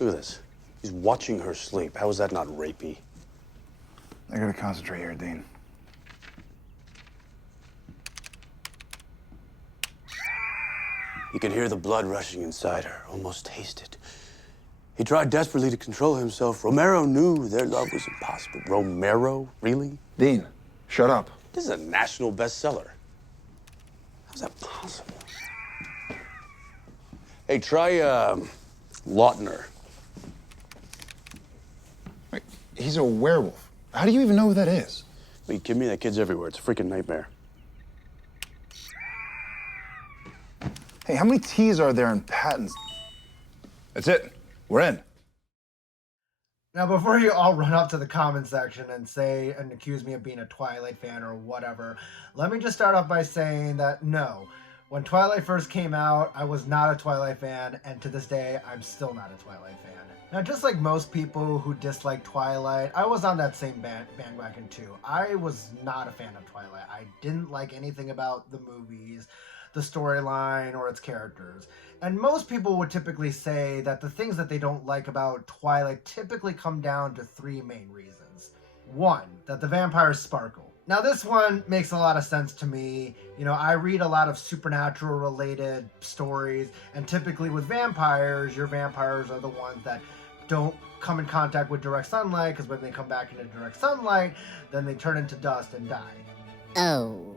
Look at this. He's watching her sleep. How is that not rapey? I gotta concentrate here, Dean. He could hear the blood rushing inside her, almost taste it. He tried desperately to control himself. Romero knew their love was impossible. Romero? Really? Dean, shut up. This is a national bestseller. How's that possible? Hey, try, Lautner. Wait, he's a werewolf. How do you even know who that is? Are you kidding me? That kid's everywhere. It's a freaking nightmare. Hey, how many T's are there in patents? That's it. We're in. Now, before you all run up to the comment section and say and accuse me of being a Twilight fan or whatever, let me just start off by saying that no, when Twilight first came out, I was not a Twilight fan, and to this day, I'm still not a Twilight fan. Now, just like most people who dislike Twilight, I was on that same bandwagon too. I was not a fan of Twilight. I didn't like anything about the movies, the storyline, or its characters. And most people would typically say that the things that they don't like about Twilight typically come down to three main reasons. One, that the vampires sparkle. Now this one makes a lot of sense to me. You know, I read a lot of supernatural related stories, and typically with vampires, your vampires are the ones that don't come in contact with direct sunlight, because when they come back into direct sunlight, then they turn into dust and die. Oh.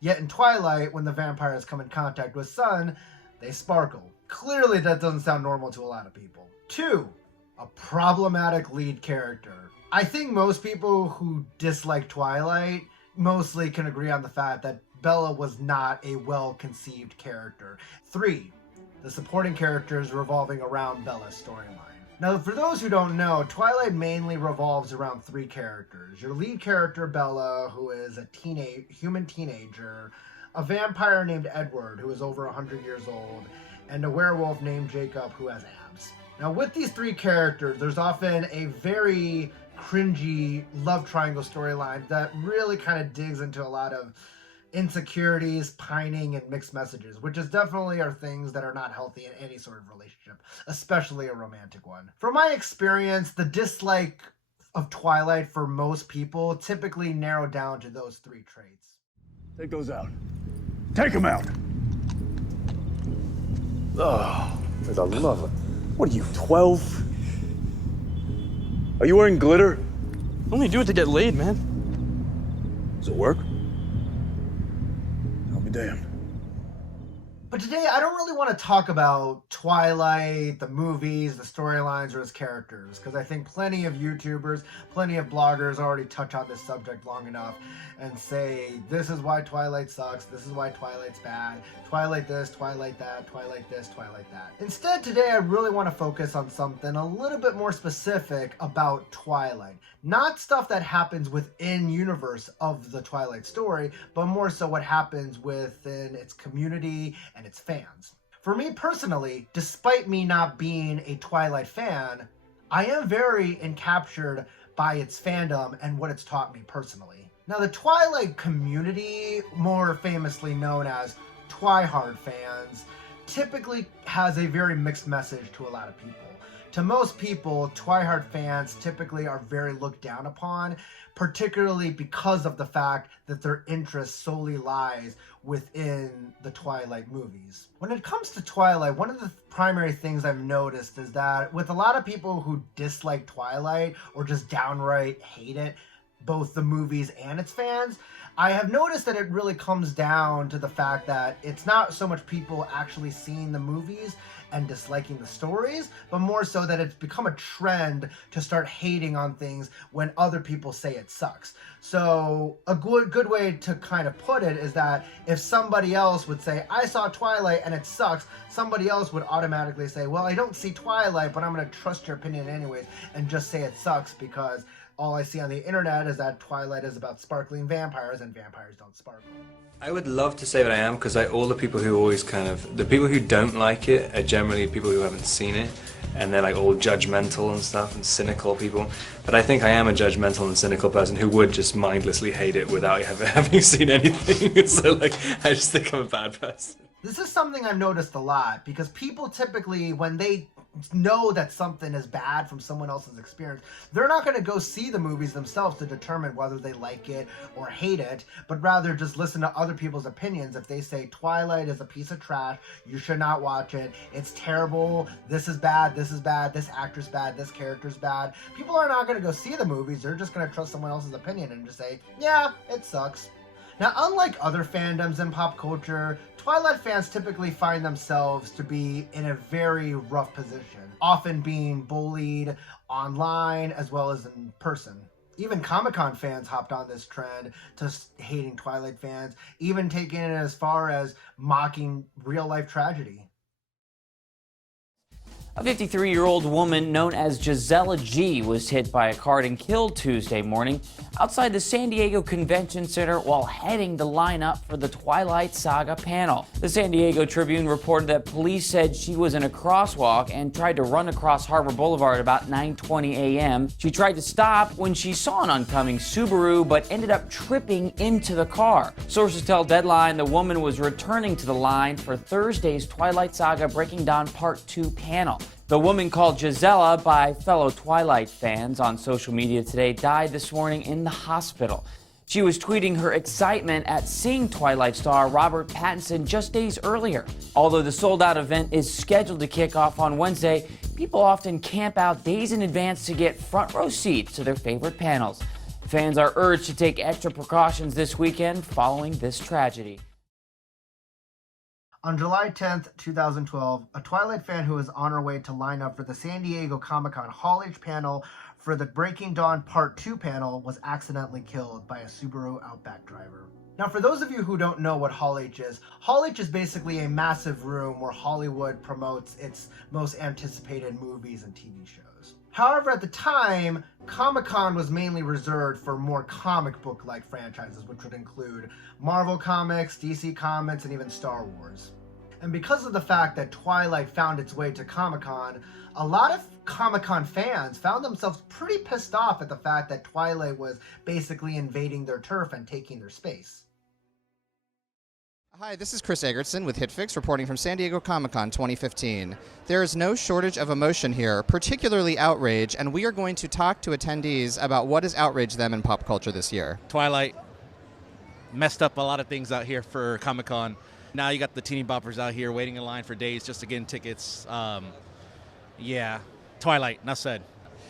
Yet in Twilight, when the vampires come in contact with sun, they sparkle. Clearly that doesn't sound normal to a lot of people. Two, a problematic lead character. I think most people who dislike Twilight mostly can agree on the fact that Bella was not a well-conceived character. Three, the supporting characters revolving around Bella's storyline. Now, for those who don't know, Twilight mainly revolves around three characters. Your lead character, Bella, who is a human teenager, a vampire named Edward, who is over 100 years old, and a werewolf named Jacob, who has abs. Now, with these three characters, there's often a very cringy love triangle storyline that really kind of digs into a lot of insecurities, pining, and mixed messages, which is definitely are things that are not healthy in any sort of relationship, especially a romantic one. From my experience, the dislike of Twilight for most people typically narrow down to those three traits. Take those out. Take them out! Oh, for the love of... What are you, 12? Are you wearing glitter? Only do it to get laid, man. Does it work? I'll be damned. But today, I don't really want to talk about Twilight, the movies, the storylines, or its characters, because I think plenty of YouTubers, plenty of bloggers already touch on this subject long enough and say, this is why Twilight sucks, this is why Twilight's bad, Twilight this, Twilight that, Twilight this, Twilight that. Instead, today, I really want to focus on something a little bit more specific about Twilight. Not stuff that happens within universe of the Twilight story, but more so what happens within its community and its fans. For me personally, despite me not being a Twilight fan, I am very encaptured by its fandom and what it's taught me personally. Now, the Twilight community, more famously known as Twihard fans, typically has a very mixed message to a lot of people. To most people, Twihard fans typically are very looked down upon, particularly because of the fact that their interest solely lies within the Twilight movies. When it comes to Twilight, one of the primary things I've noticed is that with a lot of people who dislike Twilight or just downright hate it, both the movies and its fans, I have noticed that it really comes down to the fact that it's not so much people actually seeing the movies and disliking the stories, but more so that it's become a trend to start hating on things when other people say it sucks. So a good way to kind of put it is that if somebody else would say, I saw Twilight and it sucks, somebody else would automatically say, well, I don't see Twilight, but I'm going to trust your opinion anyways and just say it sucks because all I see on the internet is that Twilight is about sparkling vampires and vampires don't sparkle. I would love to say that I am, because all the people who always the people who don't like it are generally people who haven't seen it, and they're like all judgmental and stuff and cynical people. But I think I am a judgmental and cynical person who would just mindlessly hate it without ever having seen anything. So like, I just think I'm a bad person. This is something I've noticed a lot because people typically, when they know that something is bad from someone else's experience, they're not going to go see the movies themselves to determine whether they like it or hate it, but rather just listen to other people's opinions. If they say Twilight is a piece of trash, you should not watch it, it's terrible, this is bad, this actor's bad, this character's bad, people are not going to go see the movies. They're just going to trust someone else's opinion and just say, yeah, it sucks. Now, unlike other fandoms in pop culture, Twilight fans typically find themselves to be in a very rough position, often being bullied online as well as in person. Even Comic-Con fans hopped on this trend to hating Twilight fans, even taking it as far as mocking real-life tragedy. A 53-year-old woman known as Gisela G was hit by a car and killed Tuesday morning outside the San Diego Convention Center while heading to line up for the Twilight Saga panel. The San Diego Tribune reported that police said she was in a crosswalk and tried to run across Harbor Boulevard about 9:20 a.m. She tried to stop when she saw an oncoming Subaru but ended up tripping into the car. Sources tell Deadline the woman was returning to the line for Thursday's Twilight Saga Breaking Dawn Part 2 panel. The woman called Gisela by fellow Twilight fans on social media today died this morning in the hospital. She was tweeting her excitement at seeing Twilight star Robert Pattinson just days earlier. Although the sold-out event is scheduled to kick off on Wednesday, people often camp out days in advance to get front row seats to their favorite panels. Fans are urged to take extra precautions this weekend following this tragedy. On July 10th, 2012, a Twilight fan who was on her way to line up for the San Diego Comic-Con Hall H panel for the Breaking Dawn Part 2 panel was accidentally killed by a Subaru Outback driver. Now, for those of you who don't know what Hall H is basically a massive room where Hollywood promotes its most anticipated movies and TV shows. However, at the time, Comic-Con was mainly reserved for more comic book-like franchises, which would include Marvel Comics, DC Comics, and even Star Wars. And because of the fact that Twilight found its way to Comic-Con, a lot of Comic-Con fans found themselves pretty pissed off at the fact that Twilight was basically invading their turf and taking their space. Hi, this is Chris Egertson with HitFix reporting from San Diego Comic-Con 2015. There is no shortage of emotion here, particularly outrage, and we are going to talk to attendees about what has outraged them in pop culture this year. Twilight messed up a lot of things out here for Comic-Con. Now you got the teeny boppers out here waiting in line for days just to get tickets. Yeah, Twilight, enough said.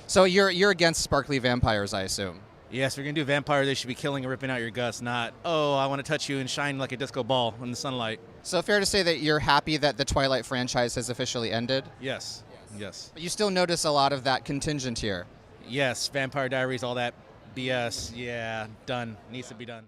So you're against sparkly vampires, I assume? Yes, if you're going to do vampire, they should be killing and ripping out your guts, not, oh, I want to touch you and shine like a disco ball in the sunlight. So fair to say that you're happy that the Twilight franchise has officially ended? Yes, yes. But you still notice a lot of that contingent here? Yes, Vampire Diaries, all that BS, yeah, done. Needs to be done.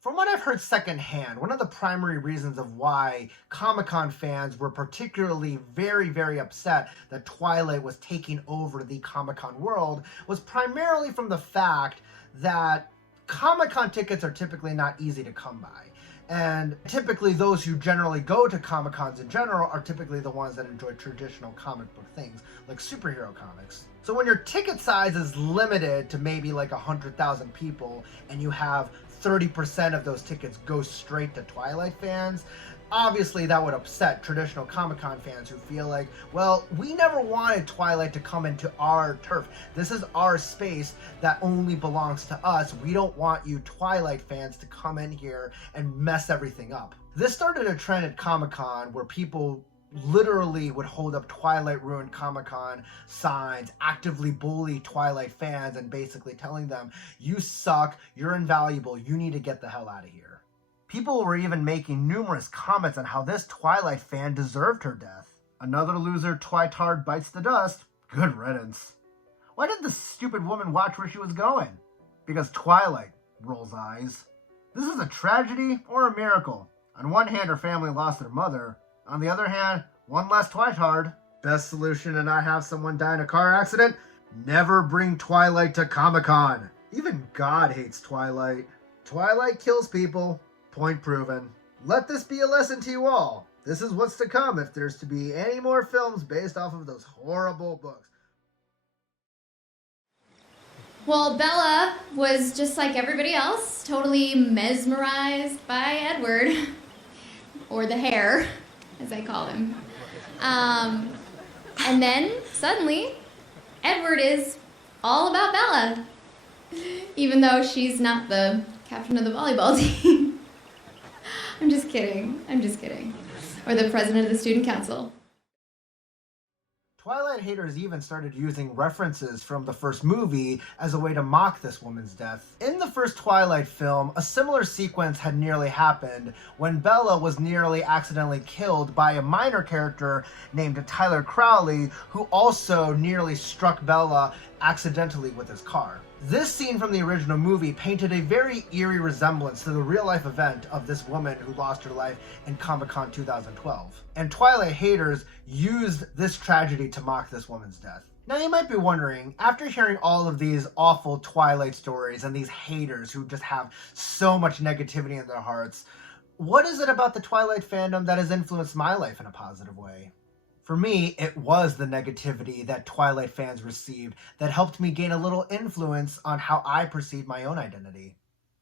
From what I've heard secondhand, one of the primary reasons of why Comic-Con fans were particularly very, very upset that Twilight was taking over the Comic-Con world was primarily from the fact that Comic-Con tickets are typically not easy to come by. And typically those who generally go to Comic-Cons in general are typically the ones that enjoy traditional comic book things, like superhero comics. So when your ticket size is limited to maybe like 100,000 people and you have 30% of those tickets go straight to Twilight fans, obviously that would upset traditional Comic-Con fans who feel like, well, we never wanted Twilight to come into our turf. This is our space that only belongs to us. We don't want you Twilight fans to come in here and mess everything up. This started a trend at Comic-Con where people literally would hold up Twilight ruined Comic-Con signs, actively bully Twilight fans, and basically telling them, you suck, you're invaluable, you need to get the hell out of here. People were even making numerous comments on how this Twilight fan deserved her death. Another loser twitard bites the dust. Good riddance. Why did the stupid woman watch where she was going? Because Twilight rolls eyes. This is a tragedy or a miracle. On one hand, her family lost their mother. On the other hand, one less twitard. Best solution to not have someone die in a car accident? Never bring Twilight to Comic-Con. Even God hates Twilight. Twilight kills people. Point proven. Let this be a lesson to you all. This is what's to come if there's to be any more films based off of those horrible books. Well, Bella was just like everybody else, totally mesmerized by Edward. or the Hare, as I call him. And then, suddenly, Edward is all about Bella, even though she's not the captain of the volleyball team. I'm just kidding. Or the president of the student council. Twilight haters even started using references from the first movie as a way to mock this woman's death. In the first Twilight film, a similar sequence had nearly happened when Bella was nearly accidentally killed by a minor character named Tyler Crowley, who also nearly struck Bella accidentally with his car. This scene from the original movie painted a very eerie resemblance to the real-life event of this woman who lost her life in Comic-Con 2012. And Twilight haters used this tragedy to mock this woman's death. Now you might be wondering, after hearing all of these awful Twilight stories and these haters who just have so much negativity in their hearts, what is it about the Twilight fandom that has influenced my life in a positive way? For me, it was the negativity that Twilight fans received that helped me gain a little influence on how I perceive my own identity.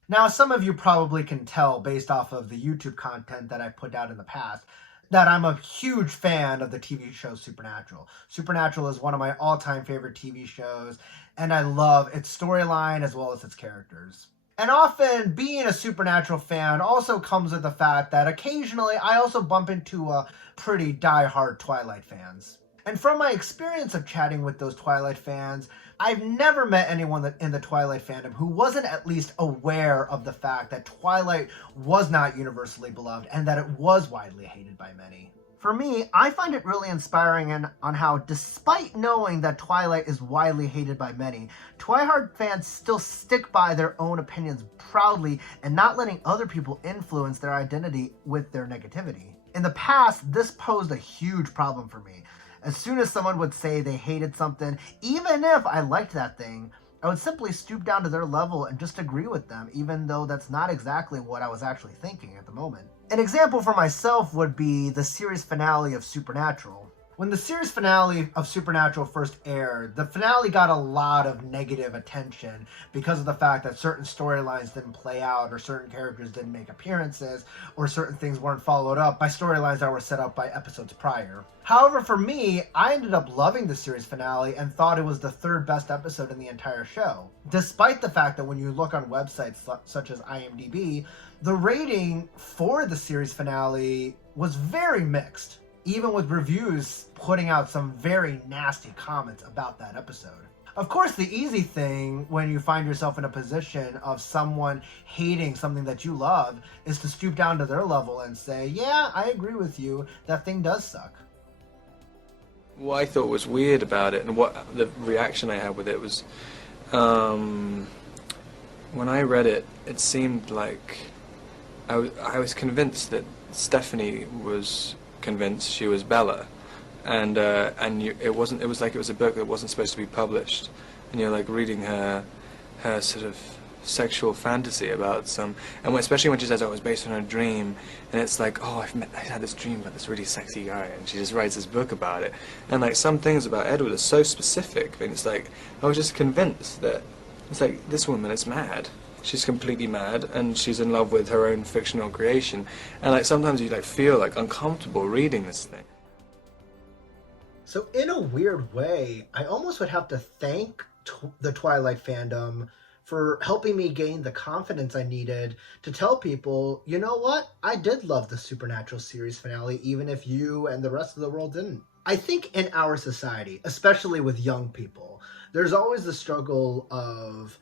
Now, some of you probably can tell based off of the YouTube content that I've put out in the past that I'm a huge fan of the TV show Supernatural. Supernatural is one of my all-time favorite TV shows, and I love its storyline as well as its characters. And often, being a Supernatural fan also comes with the fact that occasionally I also bump into pretty die-hard Twilight fans. And from my experience of chatting with those Twilight fans, I've never met anyone in the Twilight fandom who wasn't at least aware of the fact that Twilight was not universally beloved and that it was widely hated by many. For me, I find it really inspiring on how, despite knowing that Twilight is widely hated by many, Twilight fans still stick by their own opinions proudly and not letting other people influence their identity with their negativity. In the past, this posed a huge problem for me. As soon as someone would say they hated something, even if I liked that thing, I would simply stoop down to their level and just agree with them, even though that's not exactly what I was actually thinking at the moment. An example for myself would be the series finale of Supernatural. When the series finale of Supernatural first aired, the finale got a lot of negative attention because of the fact that certain storylines didn't play out, or certain characters didn't make appearances, or certain things weren't followed up by storylines that were set up by episodes prior. However, for me, I ended up loving the series finale and thought it was the third best episode in the entire show. Despite the fact that when you look on websites such as IMDb, the rating for the series finale was very mixed, even with reviews putting out some very nasty comments about that episode. Of course, the easy thing when you find yourself in a position of someone hating something that you love is to stoop down to their level and say, yeah, I agree with you, that thing does suck. What I thought was weird about it, and what the reaction I had with it was, when I read it, it seemed like I was convinced that Stephenie was convinced she was Bella, and it wasn't. It was like it was a book that wasn't supposed to be published, and you're like reading her sort of sexual fantasy about some, and especially when she says, "Oh, it was based on a dream," and it's like, "Oh, I had this dream about this really sexy guy," and she just writes this book about it, and like some things about Edward are so specific, and it's like I was just convinced that it's like this woman is mad. She's completely mad, and she's in love with her own fictional creation, and like sometimes you like feel like uncomfortable reading this thing. So in a weird way, I almost would have to thank the Twilight fandom for helping me gain the confidence I needed to tell people, you know what, I did love the Supernatural series finale, even if you and the rest of the world didn't. I think in our society, especially with young people, there's always the struggle of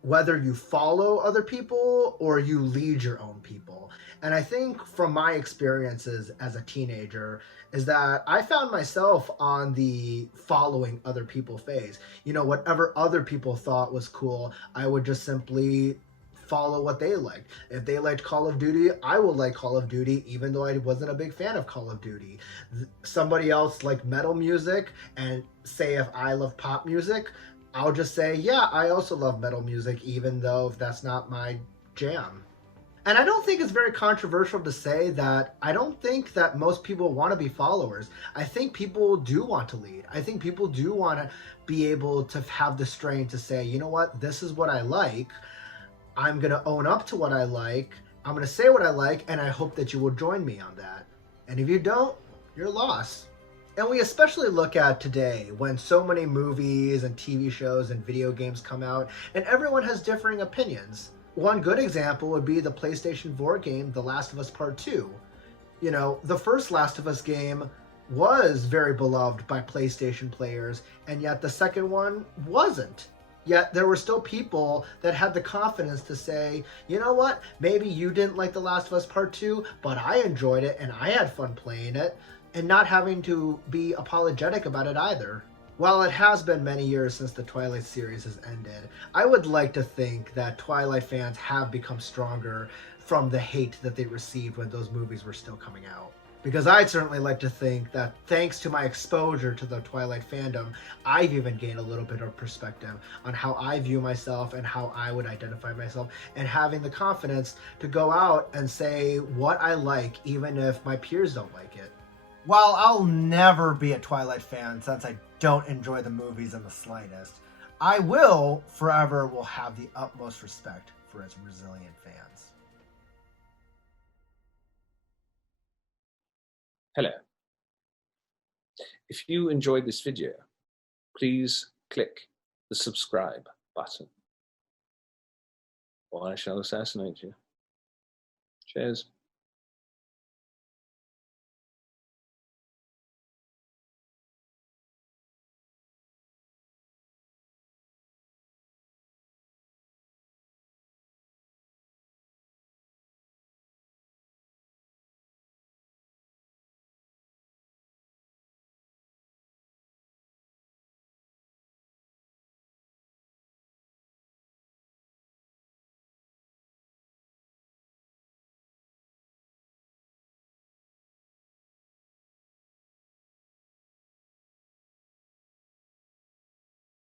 whether you follow other people or you lead your own people. And I think from my experiences as a teenager is that I found myself on the following other people phase. You know, whatever other people thought was cool, I would just simply follow what they liked. If they liked Call of Duty, I will like Call of Duty, even though I wasn't a big fan of Call of Duty. Somebody else liked metal music, and say if I love pop music, I'll just say, yeah, I also love metal music, even though that's not my jam. And I don't think it's very controversial to say that I don't think that most people want to be followers. I think people do want to lead. I think people do want to be able to have the strength to say, you know what, this is what I like. I'm going to own up to what I like. I'm going to say what I like, and I hope that you will join me on that. And if you don't, you're lost. And we especially look at today when so many movies and TV shows and video games come out, and everyone has differing opinions. One good example would be the PlayStation 4 game, The Last of Us Part 2. You know, the first Last of Us game was very beloved by PlayStation players, and yet the second one wasn't. Yet there were still people that had the confidence to say, you know what, maybe you didn't like The Last of Us Part 2, but I enjoyed it and I had fun playing it, and not having to be apologetic about it either. While it has been many years since the Twilight series has ended, I would like to think that Twilight fans have become stronger from the hate that they received when those movies were still coming out. Because I'd certainly like to think that thanks to my exposure to the Twilight fandom, I've even gained a little bit of perspective on how I view myself and how I would identify myself, and having the confidence to go out and say what I like, even if my peers don't like it. While I'll never be a Twilight fan since I don't enjoy the movies in the slightest, I will have the utmost respect for its resilient fans. Hello. If you enjoyed this video, please click the subscribe button, or I shall assassinate you. Cheers.